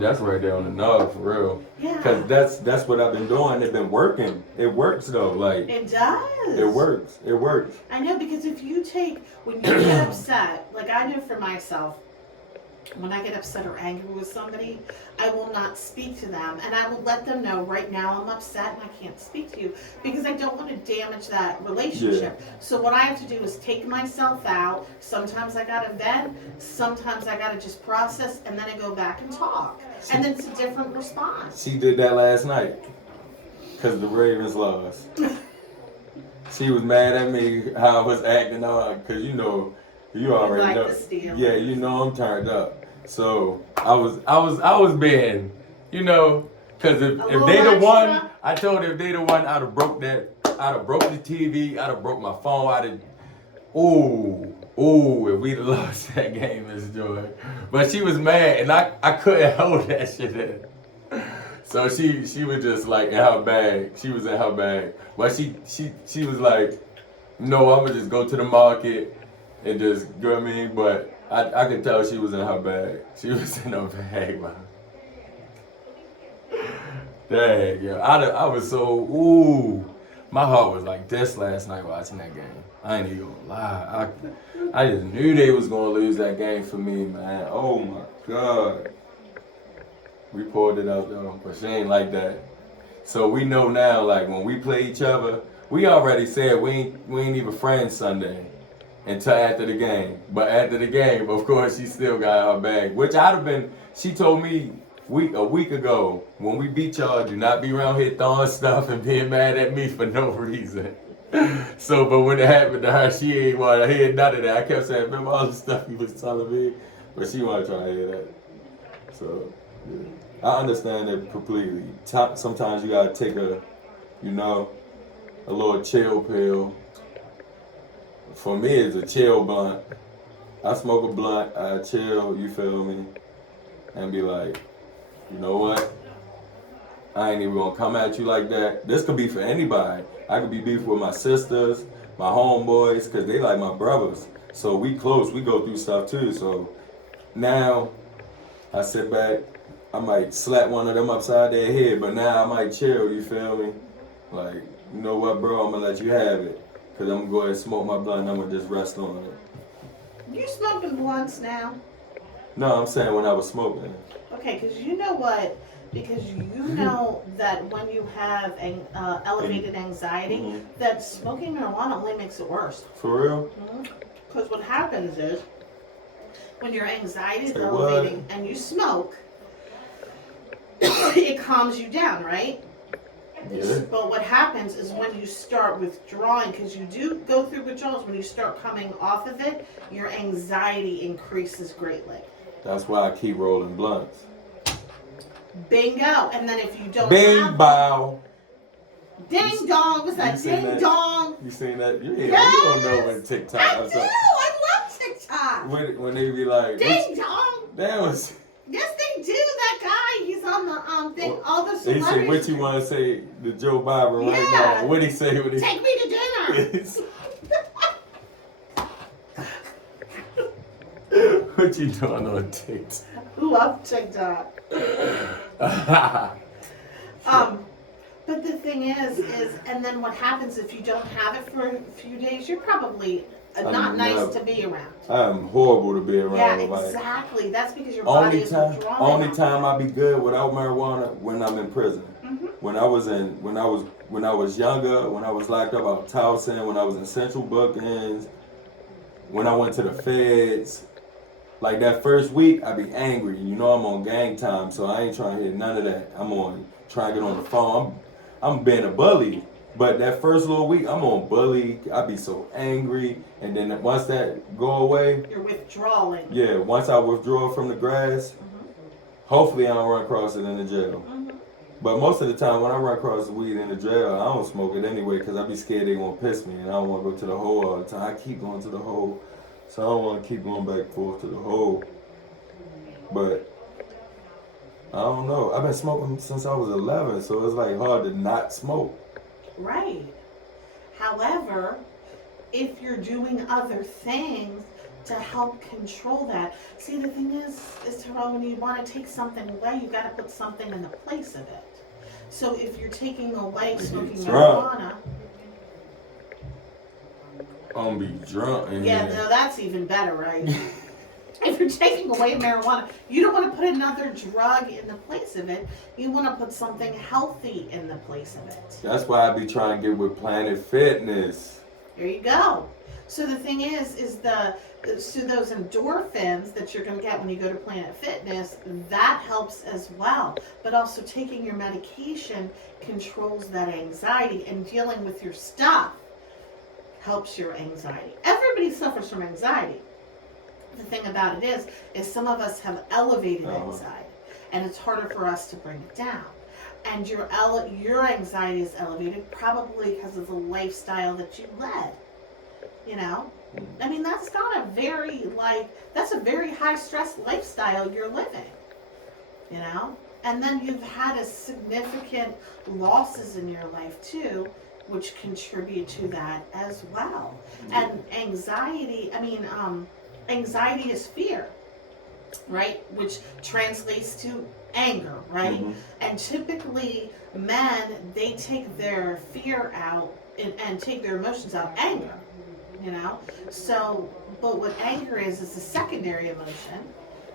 That's right there on the nub, for real. Yeah. Cause that's what I've been doing. It's been working. It works though. Like It does. it works. It works. I know, because if you take, when you get upset, like I know for myself, when I get upset or angry with somebody, I will not speak to them, and I will let them know right now I'm upset and I can't speak to you because I don't want to damage that relationship. So what I have to do is take myself out. Sometimes I gotta vent, sometimes I gotta just process, and then I go back and talk, and then it's a different response. She did that last night. Cause the Ravens lost. She was mad at me how I was acting on. Cause you already like know. the Steelers. Yeah, you know I'm turned up. So I was being, cause if little they the one, extra? I told her if they the one, I'd have broke the TV, I'd have broke my phone, if we'd have lost that game, Miss Joy. But she was mad, and I couldn't hold that shit in. So she was just like in her bag. She was in her bag. But she was like, no, I'm gonna just go to the market and just, you know what I mean? But I could tell she was in her bag. She was in her bag, man. Dang, yo. I was so, my heart was like this last night watching that game. I ain't even gonna lie. I just knew they was gonna lose that game for me, man. Oh my God. We pulled it out though, but she ain't like that. So we know now, like when we play each other, we already said we ain't even friends Sunday until after the game. But after the game, of course, she still got her bag, which I'd have been. She told me a week ago, when we beat y'all, do not be around here throwing stuff and being mad at me for no reason. So, but when it happened to her, she ain't want to hear none of that. I kept saying, remember all the stuff you was telling me, but she want to try to hear that. So. Yeah. I understand it completely. Sometimes you gotta take a little chill pill. For me, it's a chill blunt. I smoke a blunt, I chill, you feel me? And be like, you know what? I ain't even gonna come at you like that. This could be for anybody. I could be beefing with my sisters, my homeboys, cause they like my brothers. So we close, we go through stuff too. So now I sit back, I might slap one of them upside their head, but now I might chill, you feel me? Like, you know what, bro, I'm gonna let you have it. Cause I'm gonna go ahead and smoke my blunt and I'm gonna just rest on it. You smoking blunts now? No, I'm saying when I was smoking. Okay, because you know what? Because you know that when you have elevated anxiety, that smoking marijuana only makes it worse. For real? Because what happens is, when your anxiety is elevating and you smoke, it calms you down, right? Yeah. But what happens is when you start withdrawing, because you do go through withdrawals, when you start coming off of it, your anxiety increases greatly. That's why I keep rolling blunts. Bingo. And then if you don't Bing bow. Ding dong. What's that? Ding dong. You seen that? You Yes. don't know when TikTok. I do. I love TikTok. When they be like, Ding dong. That was. Yes, they do. That guy, he's on the thing. All the He celebrities. said, "What you want to say to Joe Biden right now?" What he say? When he take me to dinner. What you doing on TikTok? Love TikTok. But the thing is, and then what happens if you don't have it for a few days? You're probably not nice to be around. I'm horrible to be around. Yeah, exactly. Like, that's because your body is withdrawn. Only time I be good without marijuana when I'm in prison. Mm-hmm. When I was younger, when I was locked up out Towson, when I was in central bookings, when I went to the feds. Like that first week, I be angry. You know I'm on gang time, so I ain't trying to hear none of that. I'm on trying to get on the phone. I'm being a bully. But that first little week, I'm on bully. I be so angry, and then once that go away, you're withdrawing. Yeah, once I withdraw from the grass, hopefully I don't run across it in the jail. But most of the time, when I run across the weed in the jail, I don't smoke it anyway because I be scared they gonna piss me, and I don't want to go to the hole all the time. I keep going to the hole. So I don't want to keep going back and forth to the hole. But I don't know. I've been smoking since I was 11, so it's like hard to not smoke. Right. However, if you're doing other things, to help control that. See, the thing is Terrell, when you want to take something away, you got to put something in the place of it. So if you're taking away smoking marijuana, I'm gonna be drunk. yeah, no, that's even better, right? If you're taking away marijuana, you don't want to put another drug in the place of it. You want to put something healthy in the place of it. That's why I be trying to get with Planet Fitness. There you go. So the thing is so those endorphins that you're going to get when you go to Planet Fitness, that helps as well. But also taking your medication controls that anxiety, and dealing with your stuff helps your anxiety. Everybody suffers from anxiety. The thing about it is some of us have elevated anxiety, and it's harder for us to bring it down. And your anxiety is elevated probably because of the lifestyle that you led. You know, I mean, that's a very high stress lifestyle you're living. You know, and then you've had a significant losses in your life too, which contribute to that as well. And anxiety is fear, right? Which translates to anger, right? Mm-hmm. And typically men, they take their fear out and take their emotions out anger, you know? So, but what anger is a secondary emotion,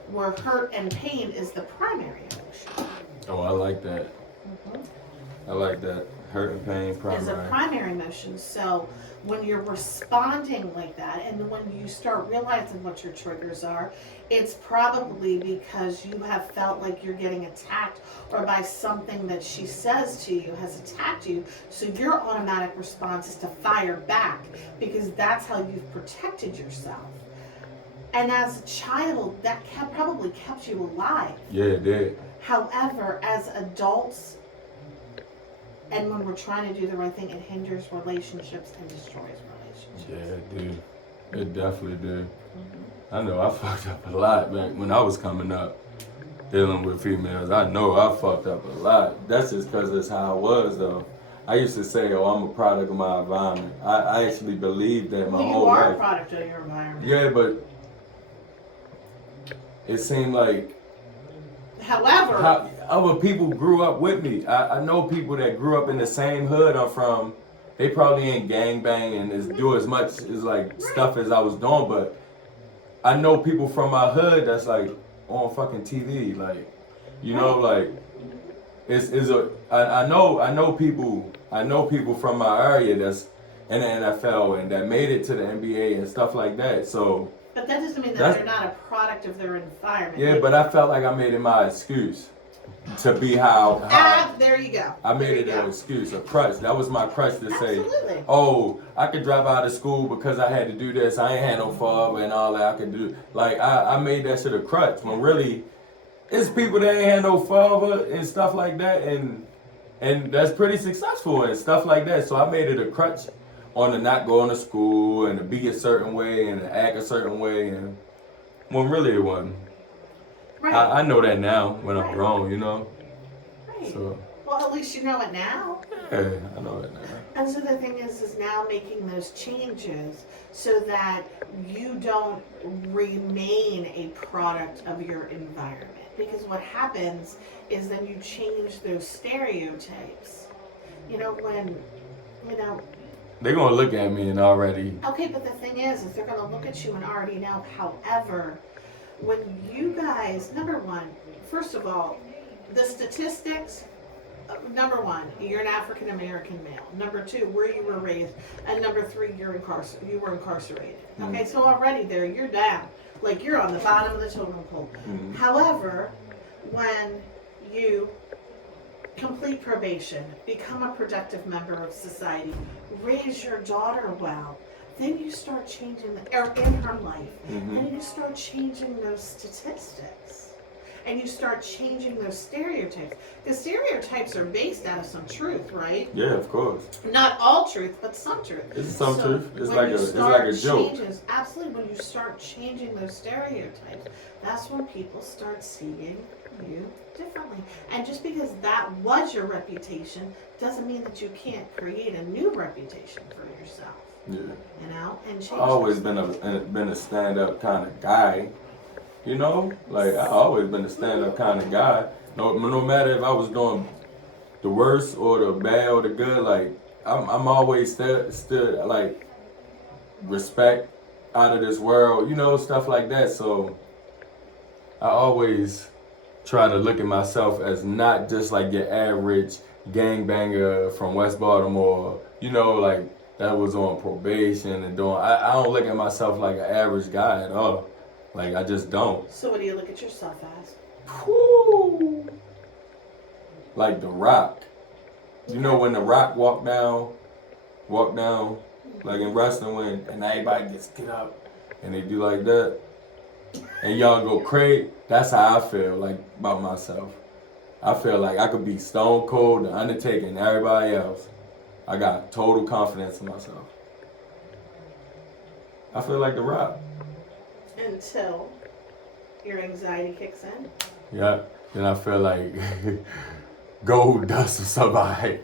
where hurt and pain is the primary emotion. Oh, I like that. Mm-hmm. I like that. Hurt and pain, primary. Is a primary emotion. So when you're responding like that, and when you start realizing what your triggers are, it's probably because you have felt like you're getting attacked, or by something that she says to you has attacked you. So your automatic response is to fire back, because that's how you've protected yourself. And as a child, that probably kept you alive. Yeah, it did. However, as adults, and when we're trying to do the right thing, it hinders relationships and destroys relationships. Yeah, it did. It definitely did. I know I fucked up a lot back when I was coming up, dealing with females. I know I fucked up a lot. That's just because that's how I was, though. I used to say, oh, I'm a product of my environment. I actually believed that my whole life. You are a product of your environment. Yeah, but it seemed like However, other people grew up with me. I know people that grew up in the same hood I'm from. They probably ain't gangbang and do as much as like stuff as I was doing, but I know people from my hood that's like on fucking TV, like, you know, like I know people from my area that's in the NFL and that made it to the NBA and stuff like that. So. But that doesn't mean that they're not a product of their environment. Yeah, but I felt like I made it my excuse to be how there you go. I made it an excuse, a crutch. That was my crutch to say, Absolutely. oh, I could drop out of school because I had to do this. I ain't had no father and all that I could do. Like, I made that shit a crutch when really it's people that ain't had no father and stuff like that, and that's pretty successful and stuff like that. So I made it a crutch on to not going to school and to be a certain way and to act a certain way, and when really it wasn't. Right. I know that now when I'm grown, you know. Right. So. Well, at least you know it now. Yeah, I know it now. And so the thing is now making those changes so that you don't remain a product of your environment. Because what happens is then you change those stereotypes. You know, they're gonna look at me and already. Okay, but the thing is they're gonna look at you and already know. However, when you guys, number one, first of all, the statistics. Number one, you're an African American male. Number two, where you were raised, and number three, you were incarcerated. Okay, so already there, you're down. Like you're on the bottom of the totem pole. Mm-hmm. However, when you complete probation, become a productive member of society, raise your daughter well, then you start changing, or in her life, then you start changing those statistics. And you start changing those stereotypes. Because stereotypes are based out of some truth, right? Yeah, of course. Not all truth, but some truth. It's some truth. It's like a joke. Absolutely, when you start changing those stereotypes, that's when people start seeing you differently. And just because that was your reputation doesn't mean that you can't create a new reputation for yourself. Yeah. You know, and change. I always been a stand up kind of guy. You know, like I always been a stand up kind of guy. No matter if I was doing the worst or the bad or the good, like I'm always still like respect out of this world, you know, stuff like that. So I always try to look at myself as not just like your average gangbanger from West Baltimore, you know, like that was on probation and doing. I don't look at myself like an average guy at all. Like I just don't. So what do you look at yourself as? Whew. Like The Rock. You know when The Rock walk down, like in wrestling when and everybody get up and they do like that. And y'all go crazy. That's how I feel like about myself. I feel like I could be Stone Cold, The Undertaker, and everybody else. I got total confidence in myself. I feel like The Rock. Until your anxiety kicks in. Yeah. Then I feel like gold dust or somebody.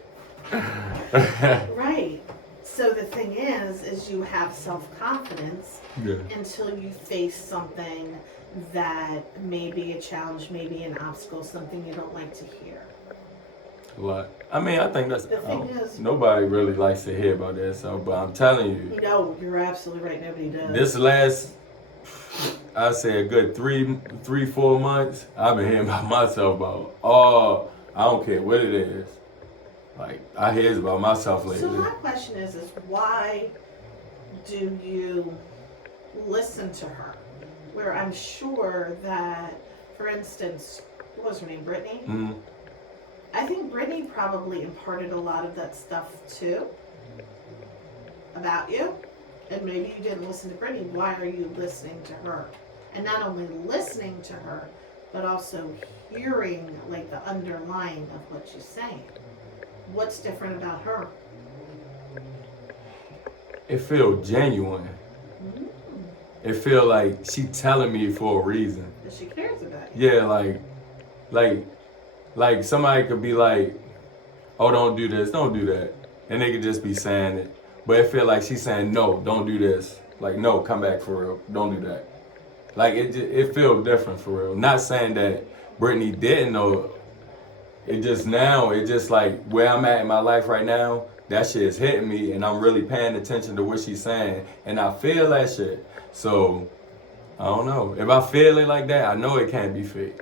Right. So the thing is you have self-confidence until you face something that may be a challenge, maybe an obstacle, something you don't like to hear. A lot. I mean, I think that's The thing is, nobody really likes to hear about that. So, but I'm telling you, no, you're absolutely right. Nobody does. this last, I'd say a good 4 months, I've been hearing about myself about I don't care what it is. Like I hear about myself lately. So my question is why do you listen to her? Where I'm sure that, for instance, what was her name, Brittany? Mm-hmm. I think Brittany probably imparted a lot of that stuff too about you. And maybe you didn't listen to Brittany. Why are you listening to her? And not only listening to her, but also hearing like the underlying of what she's saying. What's different about her? It feels genuine. Mm-hmm. It feel like she telling me for a reason. That she cares about you. Yeah, like somebody could be like, oh, don't do this, don't do that. And they could just be saying it. But it feel like she's saying, no, don't do this. Like, no, come back for real. Don't do that. Like, it feel different for real. Not saying that Brittany didn't know. It just like where I'm at in my life right now, that shit is hitting me and I'm really paying attention to what she's saying. And I feel that shit. So, I don't know. If I feel it like that, I know it can't be fake.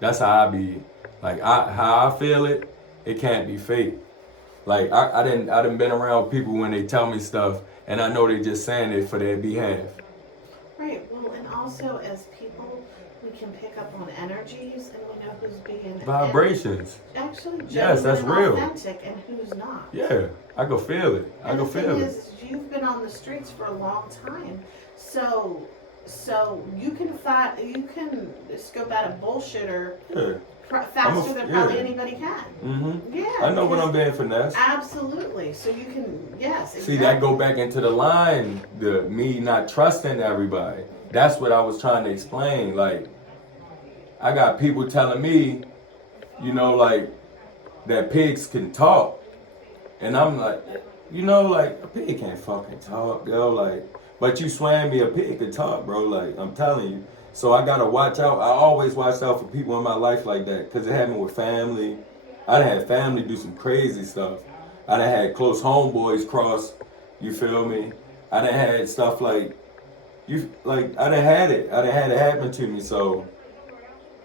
That's how I be. Like, how I feel it, it can't be fake. Like, I done been around people when they tell me stuff and I know they just saying it for their behalf. Right. Well, and also as people, we can pick up on energies and we know who's being Vibrations. Actually, yes, that's and real. Authentic and who's not. Yeah, I can feel it. I can feel it. The thing is, you've been on the streets for a long time, so you can scope out a bullshitter faster than probably anybody can. Mm-hmm. Yeah. I know when I'm being finessed. Absolutely. So you can, yes. Exactly. See, that go back into the line, the me not trusting everybody. That's what I was trying to explain. Like, I got people telling me, you know, like, that pigs can talk. And I'm like, you know, like, a pig can't fucking talk, yo. Like, but you swearing me a pig can talk, bro. Like, I'm telling you. So I gotta watch out. I always watch out for people in my life like that. Because it happened with family. I done had family do some crazy stuff. I done had close homeboys cross, you feel me? I done had stuff like, I done had it happen to me. So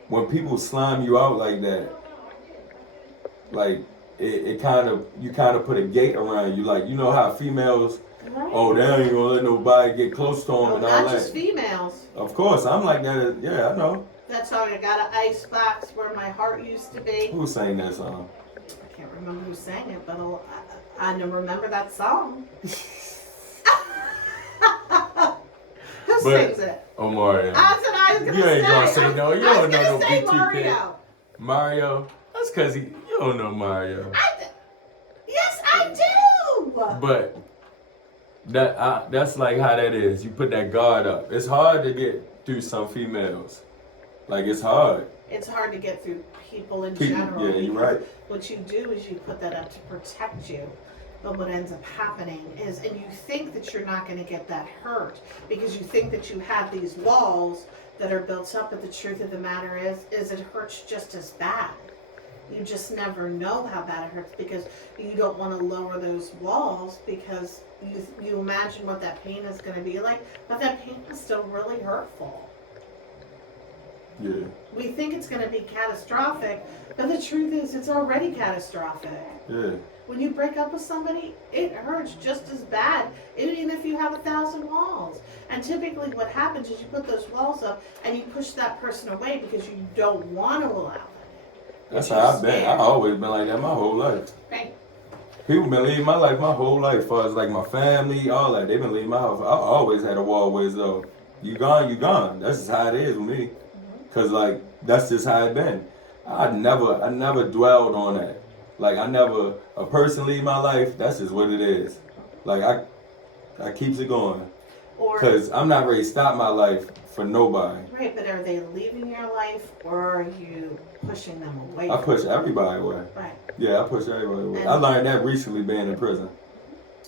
when people slime you out like that, like you kind of put a gate around you. Like, you know how females, right. Oh, they ain't gonna let nobody get close to them and all that. Not just females. Of course, I'm like that. Yeah, I know. That song, I got an ice box where my heart used to be. Who sang that song? I can't remember who sang it, but I remember that song. Who sings it? Oh, Mario. I said I was gonna say. You ain't gonna say no. You don't know no say BT Mario. kid. Mario? That's because you don't know Mario. Yes, I do. But that's like how that is. You put that guard up. It's hard to get through some females. Like, it's hard. It's hard to get through people in general. Yeah, you're right. What you do is you put that up to protect you. But what ends up happening is, and you think that you're not going to get that hurt because you think that you have these walls that are built up, but the truth of the matter is it hurts just as bad. You just never know how bad it hurts because you don't want to lower those walls because you imagine what that pain is going to be like, but that pain is still really hurtful. Yeah. We think it's going to be catastrophic, but the truth is it's already catastrophic. Yeah. When you break up with somebody, it hurts just as bad, even if you have 1,000 walls. And typically what happens is you put those walls up and you push that person away because you don't want to allow them in. That's how I've been. I've always been like that my whole life. Right. People been leaving my life my whole life, as far as like my family, all that. They've been leaving my house. I always had a wall ways though. You gone, you gone. That's just how it is with me. Cause like that's just how it been. I never dwelled on that. Like a person leave my life. That's just what it is. Like I keeps it going. Cause I'm not ready to stop my life for nobody. Right, but are they leaving your life or are you pushing them away? I push everybody away. Right. Yeah, I push everybody away. I learned that recently being in prison.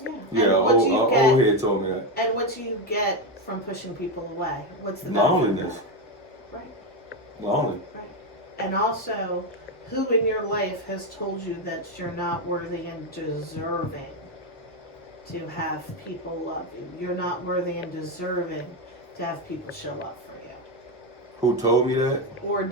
Yeah. Yeah, old head told me that. And what do you get from pushing people away? What's the loneliness? Right. Lonely. Right. And also, who in your life has told you that you're not worthy and deserving to have people love you? You're not worthy and deserving to have people show up for you. Who told me that? Or